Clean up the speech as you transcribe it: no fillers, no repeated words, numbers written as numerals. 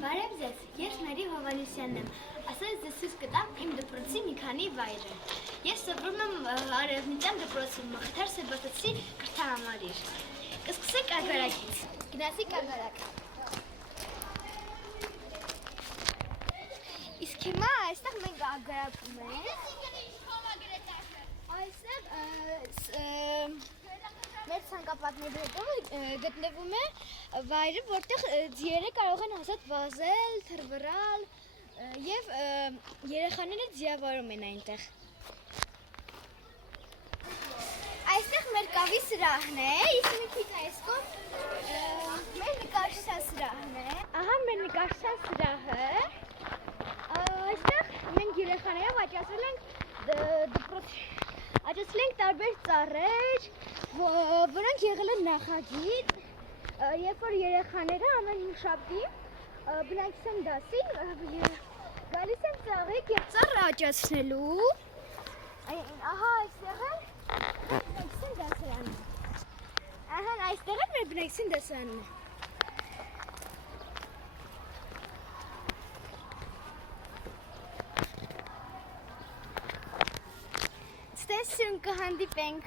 Բարև ձեզ, ես Մերի Հովանեսյանն եմ, ասես ձեզ ցույց կտամ իմ դպրոցի մի քանի վայրը։ Ես սովորում եմ Արևմտյան դպրոցում Մխիթար Սեբաստացի կրթահամալիր։ Կսկսենք ագարակից։ Գնացինք ագարակ։ Իսկ հիմա այստեղ մենք ագարակում ենք։ Այստեղ մեր ցանկապատների հետո գտնվում է վայրը, որտեղ ձիերը կարող են ազատ վազել, թռվռալ եւ երեխաները ձիավարում են այնտեղ։ Այստեղ մեր կավի սրահն է, իսկ մի քիչ այս կողմ մեր նկարչության սրահն է։ Ահա մեր նկարչության սրահը։ Այստեղ մենք երեխաներով աճացրել ենք տարբեր ծառեր, որոնք եղել են նախագիծ, երբ որ երեխաները ամեն շաբթի բնակչության դասին գալիս են ծաղիկ և ծառ աճացնելու։ Ահա այստեղ է բնակչության դասարանը։ Ահա այստեղ է մեր բնակչության դասարանը։ Ստեսություն կհանդիպենք։